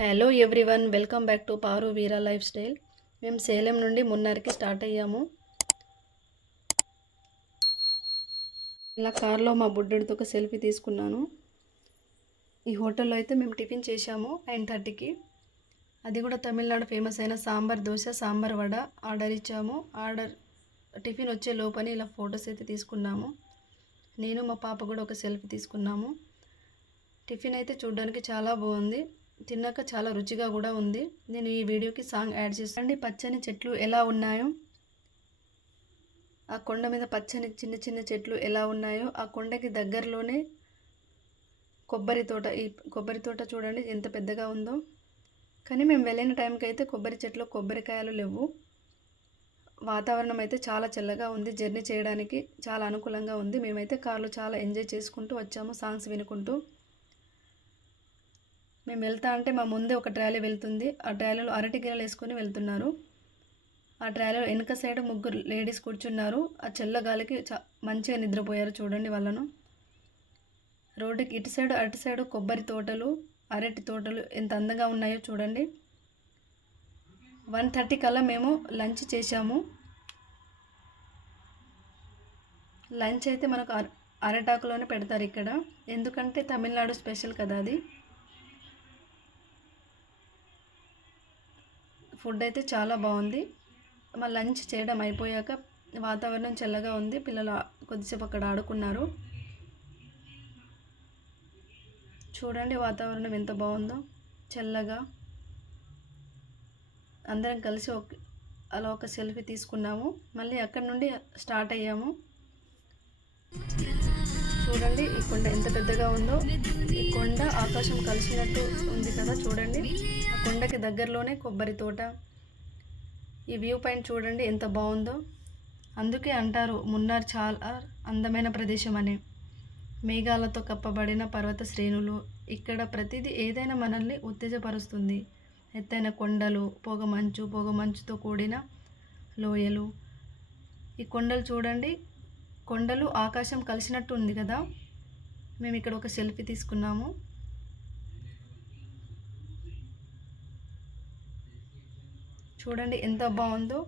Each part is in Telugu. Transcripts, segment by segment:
Hello everyone, welcome back to Paru Veera life style. మేము సేలం నుండి మున్నార్కి స్టార్ట్ అయ్యాము. ఇలా కార్లో మా బుడ్డడితో ఒక సెల్ఫీ తీసుకున్నాను. ఈ హోటల్లో అయితే మేము టిఫిన్ చేశాము 9:30కి. అది కూడా తమిళనాడు ఫేమస్ అయిన సాంబార్ దోశ, సాంబార్ వడ ఆర్డర్ ఇచ్చాము. టిఫిన్ వచ్చే లోపని ఇలా ఫొటోస్ అయితే తీసుకున్నాము. నేను మా పాప కూడా ఒక సెల్ఫీ తీసుకున్నాము. టిఫిన్ అయితే చూడడానికి చాలా బాగుంది, తిన్నాక చాలా రుచిగా కూడా ఉంది. నేను ఈ వీడియోకి సాంగ్ యాడ్ చేస్తాను. పచ్చని చెట్లు ఎలా ఉన్నాయో, ఆ కొండ మీద పచ్చని చిన్న చిన్న చెట్లు ఎలా ఉన్నాయో, ఆ కొండకి దగ్గరలోనే కొబ్బరి తోట. ఈ కొబ్బరి తోట చూడండి ఎంత పెద్దగా ఉందో. కానీ మేము వెళ్ళిన టైంకి అయితే కొబ్బరి చెట్లు కొబ్బరికాయలు లేవు. వాతావరణం అయితే చాలా చల్లగా ఉంది, జర్నీ చేయడానికి చాలా అనుకూలంగా ఉంది. మేమైతే కార్లో చాలా ఎంజాయ్ చేసుకుంటూ వచ్చాము, సాంగ్స్ వినుకుంటూ. మేము వెళ్తా అంటే మా ముందే ఒక ట్రాలీ వెళ్తుంది. ఆ ట్రాలీలో అరటి గెలలు వేసుకొని వెళ్తున్నారు. ఆ ట్రాలీలో వెనుక సైడ్ ముగ్గురు లేడీస్ కూర్చున్నారు. ఆ చల్లగాలికి మంచిగా నిద్రపోయారు చూడండి వాళ్ళను. రోడ్డుకి ఇటు సైడు అటు సైడు కొబ్బరి తోటలు, అరటి తోటలు ఎంత అందంగా ఉన్నాయో చూడండి. 1:30 కల్లా మేము లంచ్ చేశాము. లంచ్ అయితే మనకు అరటాకులోనే పెడతారు ఇక్కడ, ఎందుకంటే తమిళనాడు స్పెషల్ కదా అది. ఫుడ్ అయితే చాలా బాగుంది. మా లంచ్ చేయడం అయిపోయాక వాతావరణం చల్లగా ఉంది. పిల్లలు కొద్దిసేపు అక్కడ ఆడుకున్నారు. చూడండి వాతావరణం ఎంత బాగుందో, చల్లగా. అందరం కలిసి అలా ఒక సెల్ఫీ తీసుకున్నాము. మళ్ళీ అక్కడ నుండి స్టార్ట్ అయ్యాము. చూడండి ఈ కొండ ఎంత పెద్దగా ఉందో. ఈ కొండ ఆకాశం కలిసినట్టు ఉంది కదా చూడండి. ఆ కొండకి దగ్గరలోనే కొబ్బరి తోట. ఈ వ్యూ పాయింట్ చూడండి ఎంత బాగుందో. అందుకే అంటారు మున్నార్ చాలా అందమైన ప్రదేశం అని. మేఘాలతో కప్పబడిన పర్వత శ్రేణులు, ఇక్కడ ప్రతిదీ ఏదైనా మనల్ని ఉత్తేజపరుస్తుంది. ఎత్తైన కొండలు, పొగమంచుతో కూడిన లోయలు. ఈ కొండలు చూడండి, కొండలు ఆకాశం కలిసినట్టు ఉంది కదా. మేము ఇక్కడ ఒక సెల్ఫీ తీసుకున్నాము. చూడండి ఎంత బాగుందో.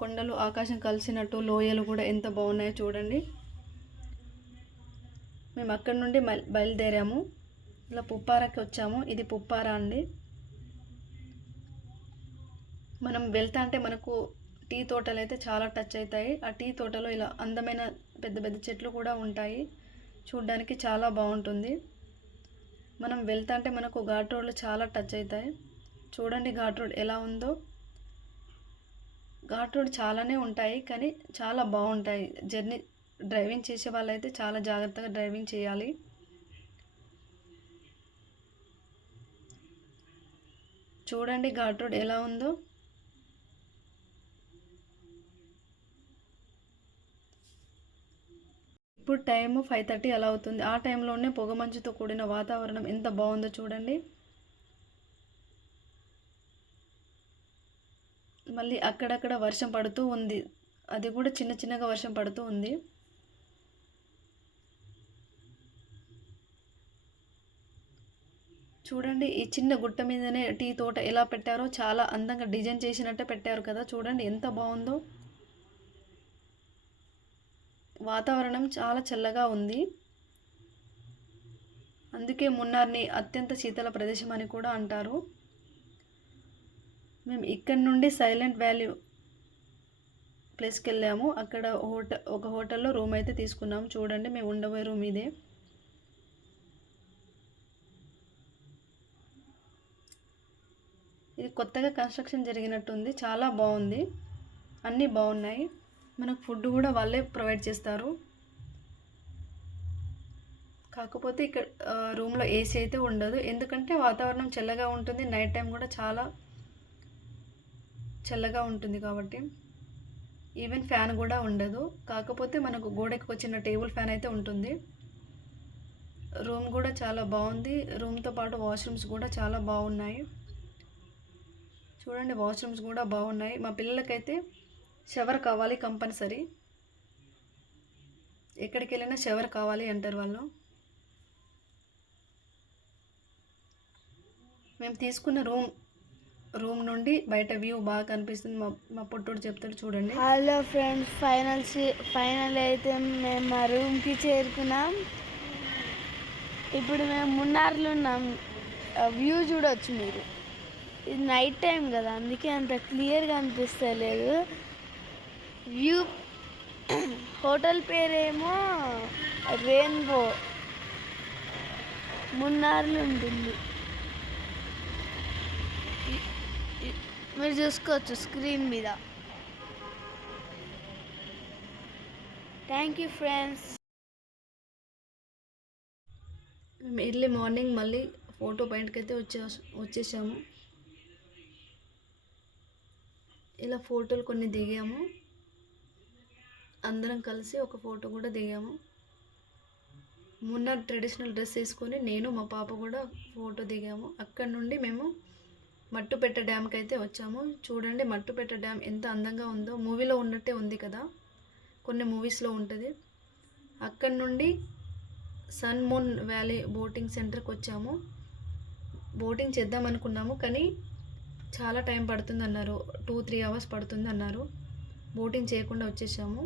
కొండలు ఆకాశం కలిసినట్టు, లోయలు కూడా ఎంత బాగున్నాయో చూడండి. మేము అక్కడి నుండి బయలుదేరాము. ఇలా పుప్పారాకి వచ్చాము. ఇది పుప్పారా అండి. మనం వెళ్తా అంటే మనకు టీ తోటలు అయితే చాలా టచ్ అవుతాయి. ఆ టీ తోటలో ఇలా అందమైన పెద్ద పెద్ద చెట్లు కూడా ఉంటాయి. చూడ్డానికి చాలా బాగుంటుంది. మనం వెళ్తా అంటే మనకు ఘాట్ రోడ్లు చాలా టచ్ అవుతాయి. చూడండి ఘాట్ రోడ్ ఎలా ఉందో. ఘాట్ రోడ్ చాలానే ఉంటాయి, కానీ చాలా బాగుంటాయి. డ్రైవింగ్ చేసే వాళ్ళైతే చాలా జాగ్రత్తగా డ్రైవింగ్ చేయాలి. చూడండి ఘాట్ రోడ్ ఎలా ఉందో. ఇప్పుడు టైము 5:30 అలా అవుతుంది. ఆ టైంలోనే పొగమంచుతో కూడిన వాతావరణం ఎంత బాగుందో చూడండి. మళ్ళీ అక్కడక్కడ వర్షం పడుతూ ఉంది. అది కూడా చిన్న చిన్నగా వర్షం పడుతూ ఉంది. చూడండి ఈ చిన్న గుట్ట మీదనే టీ తోట ఎలా పెట్టారో, చాలా అందంగా డిజైన్ చేసినట్టే పెట్టారు కదా. చూడండి ఎంత బాగుందో. వాతావరణం చాలా చల్లగా ఉంది. అందుకే మున్నార్ని అత్యంత శీతల ప్రదేశం అని కూడా అంటారు. మేము ఇక్కడ నుండి సైలెంట్ వ్యాలీ ప్లేస్కి వెళ్ళాము. అక్కడ ఒక హోటల్లో రూమ్ అయితే తీసుకున్నాము. చూడండి మేము ఉండబోయే రూమ్ ఇదే. ఇది కొత్తగా కన్స్ట్రక్షన్ జరిగినట్టుంది, చాలా బాగుంది. అన్నీ బాగున్నాయి. మనకు ఫుడ్ కూడా వాళ్ళే ప్రొవైడ్ చేస్తారు. కాకపోతే ఇక్కడ రూమ్లో ఏసీ అయితే ఉండదు, ఎందుకంటే వాతావరణం చల్లగా ఉంటుంది. నైట్ టైం కూడా చాలా చల్లగా ఉంటుంది కాబట్టి. ఈవెన్ ఫ్యాన్ కూడా ఉండదు. కాకపోతే మనకు గోడకి వచ్చిన టేబుల్ ఫ్యాన్ అయితే ఉంటుంది. రూమ్ కూడా చాలా బాగుంది. రూమ్తో పాటు వాష్రూమ్స్ కూడా చాలా బాగున్నాయి. చూడండి వాష్రూమ్స్ కూడా బాగున్నాయి. మా పిల్లలకైతే షవర్ కావాలి కంపల్సరీ. ఎక్కడికి వెళ్ళినా షవర్ కావాలి అంటారు వాళ్ళు. మేము తీసుకున్న రూమ్ నుండి బయట వ్యూ బాగా కనిపిస్తుంది. మా పొట్టోడు చెప్తాడు చూడండి. హలో ఫ్రెండ్స్, ఫైనల్ అయితే మేము మా రూమ్కి చేరుకున్నాం. ఇప్పుడు మేము మున్నార్లో ఉన్నాం. వ్యూ చూడవచ్చు మీరు. ఇది నైట్ టైం కదా, అందుకే అంత క్లియర్గా అనిపిస్తలేదు వ్యూ. హోటల్ పేరేమో రెయిన్బో, మున్నార్లో ఉంటుంది. మీరు చూసుకోవచ్చు స్క్రీన్ మీద. Thank you friends. మేము ఎర్లీ మార్నింగ్ మళ్ళీ ఫోటో పాయింట్కి అయితే వచ్చేసాము. ఇలా ఫోటోలు కొన్ని దిగాము, అందరం కలిసి ఒక ఫోటో కూడా దిగాము. మున్నార్ ట్రెడిషనల్ డ్రెస్ వేసుకొని నేను మా పాప కూడా ఫోటో దిగాము. అక్కడ నుండి మేము మట్టుపెట్ట డ్యామ్కి అయితే వచ్చాము. చూడండి మట్టుపెట్ట డ్యామ్ ఎంత అందంగా ఉందో, మూవీలో ఉన్నట్టే ఉంది కదా, కొన్ని మూవీస్లో ఉంటుంది. అక్కడ నుండి సన్ మూన్ వ్యాలీ బోటింగ్ సెంటర్కి వచ్చాము. బోటింగ్ చేద్దాం అనుకున్నాము, కానీ చాలా టైం పడుతుంది అన్నారు, 2-3 అవర్స్ పడుతుంది అన్నారు. బోటింగ్ చేయకుండా వచ్చేసాము.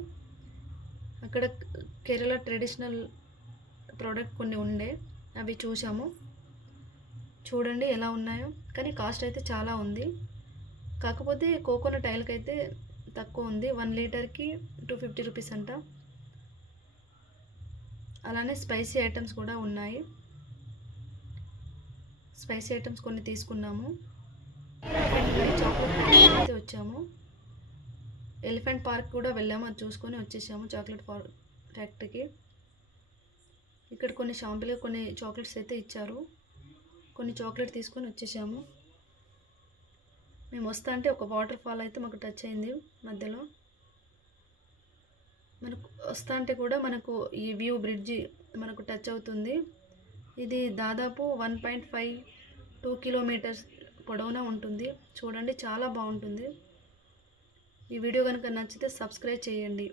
అక్కడ కేరళ ట్రెడిషనల్ ప్రోడక్ట్ కొన్ని ఉండే, అవి చూసాము. చూడండి ఎలా ఉన్నాయో, కానీ కాస్ట్ అయితే చాలా ఉంది. కాకపోతే కోకోనట్ ఆయిల్కి అయితే తక్కువ ఉంది, 1 లీటర్కి 250 రూపీస్ అంట. అలానే స్పైసీ ఐటమ్స్ కూడా ఉన్నాయి. స్పైసీ ఐటమ్స్ కొన్ని తీసుకున్నాము. చాక్లెట్ అయితే వచ్చాము. ఎలిఫెంట్ పార్క్ కూడా వెళ్ళాము, అది చూసుకొని వచ్చేసాము చాక్లెట్ ఫ్యాక్టరీకి. ఇక్కడ కొన్ని షాంపులు కొన్ని చాక్లెట్స్ అయితే ఇచ్చారు, కొన్ని చాక్లెట్ తీసుకొని వచ్చేసాము. మేము వస్తా అంటే ఒక వాటర్ ఫాల్ అయితే మాకు టచ్ అయింది మధ్యలో. మనకు వస్తా అంటే కూడా మనకు ఈ వ్యూ బ్రిడ్జి మనకు టచ్ అవుతుంది. ఇది దాదాపు 1.52 కిలోమీటర్స్ పొడవునా ఉంటుంది. చూడండి చాలా బాగుంటుంది. ఈ వీడియో కనుక నచ్చితే సబ్స్క్రైబ్ చేయండి.